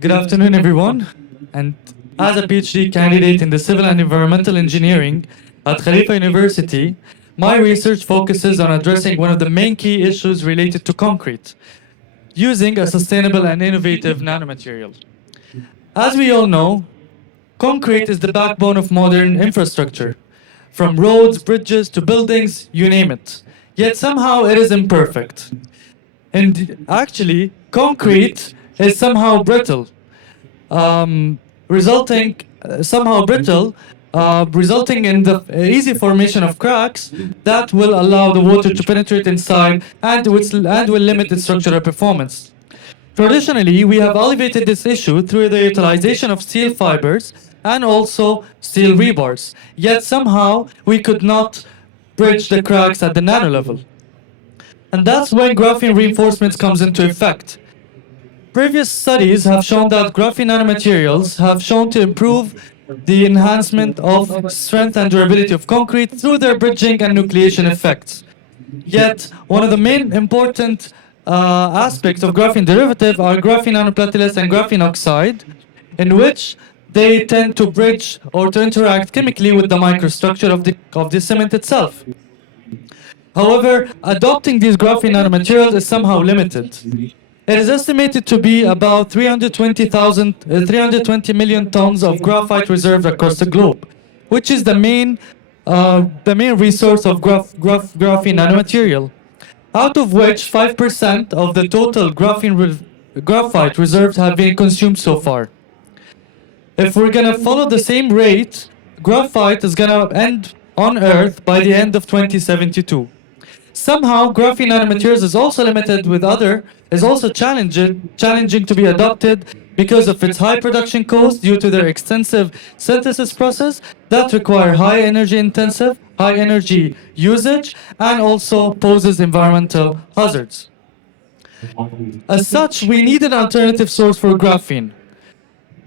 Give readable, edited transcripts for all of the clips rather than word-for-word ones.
Good afternoon, everyone. And as a PhD candidate in the civil and environmental engineering at Khalifa University, my research focuses on addressing one of the main key issues related to concrete, using a sustainable and innovative nanomaterial. As we all know, concrete is the backbone of modern infrastructure, from roads, bridges, to buildings, you name it. Yet somehow it is imperfect. And actually, concrete is somehow brittle, resulting resulting in the easy formation of cracks that will allow the water to penetrate inside and will limit its structural performance. Traditionally, we have elevated this issue through the utilization of steel fibers and also steel rebars. Yet somehow we could not bridge the cracks at the nano level. And that's when graphene reinforcements comes into effect. Previous studies have shown that graphene nanomaterials have shown to improve the enhancement of strength and durability of concrete through their bridging and nucleation effects. Yet, one of the main important aspects of graphene derivative are graphene nanoplatelets and graphene oxide, in which they tend to bridge or to interact chemically with the microstructure of the cement itself. However, adopting these graphene nanomaterials is somehow limited. It is estimated to be about 320 million tons of graphite reserved across the globe, which is the main resource of graphene nanomaterial, out of which 5% of the total graphite reserves have been consumed so far. If we're going to follow the same rate, graphite is going to end on Earth by the end of 2072. Somehow, graphene nanomaterials is also challenging to be adopted because of its high production cost due to their extensive synthesis process that require high energy usage, and also poses environmental hazards. As such, we need an alternative source for graphene.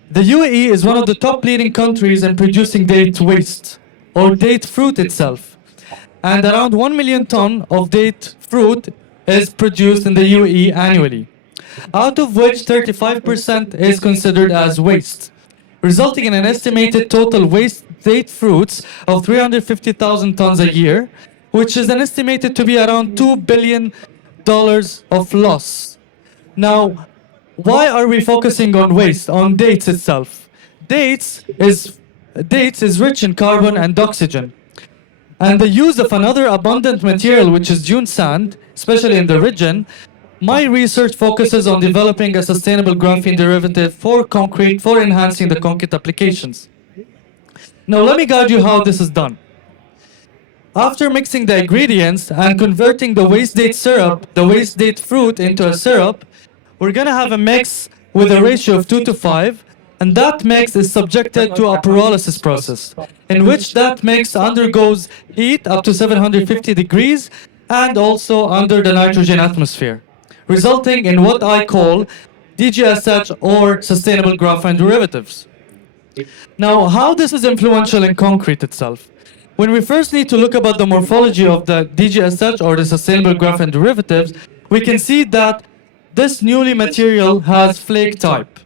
The UAE is one of the top leading countries in producing date waste, or date fruit itself. And around 1 million tons of date fruit is produced in the UAE annually, out of which 35% is considered as waste, resulting in an estimated total waste date fruits of 350,000 tons a year, which is an estimated to be around $2 billion of loss. Now, why are we focusing on waste, on dates itself? Dates is rich in carbon and oxygen. And the use of another abundant material, which is dune sand, especially in the region, my research focuses on developing a sustainable graphene derivative for concrete, for enhancing the concrete applications. Now let me guide you how this is done. After mixing the ingredients and converting the waste date fruit into a syrup, we're going to have a mix with a ratio of 2 to 5, and that mix is subjected to a pyrolysis process, in which that mix undergoes heat up to 750 degrees and also under the nitrogen atmosphere, resulting in what I call DGSH, or sustainable graphene derivatives. Now, how this is influential in concrete itself? When we first need to look about the morphology of the DGSH, or the sustainable graphene derivatives, we can see that this newly material has flake type.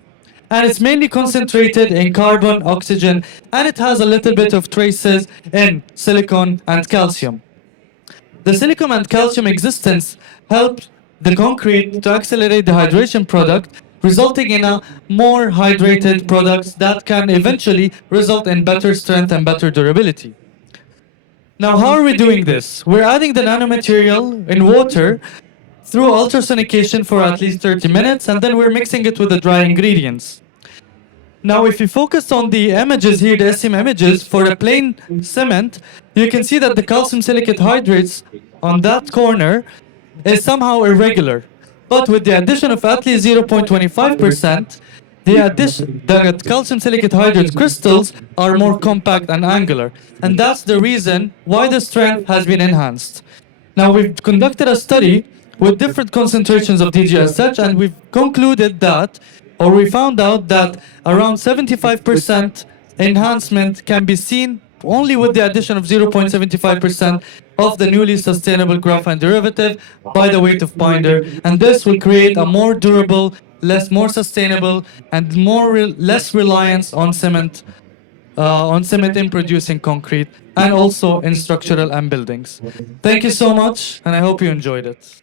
And it's mainly concentrated in carbon, oxygen, and it has a little bit of traces in silicon and calcium. The silicon and calcium existence help the concrete to accelerate the hydration product, resulting in a more hydrated products that can eventually result in better strength and better durability. Now, how are we doing this? We're adding the nanomaterial in water through ultrasonication for at least 30 minutes, and then we're mixing it with the dry ingredients. Now, if you focus on the images here, the SEM images, for the plain cement, you can see that the calcium silicate hydrates on that corner is somehow irregular. But with the addition of at least 0.25%, the calcium silicate hydrate crystals are more compact and angular. And that's the reason why the strength has been enhanced. Now, we've conducted a study with different concentrations of DGSH, and we've concluded that, or we found out that around 75% enhancement can be seen only with the addition of 0.75% of the newly sustainable graphene derivative by the weight of binder, and this will create a more durable, more sustainable, and less reliance on cement in producing concrete and also in structural and buildings. Thank you so much, and I hope you enjoyed it.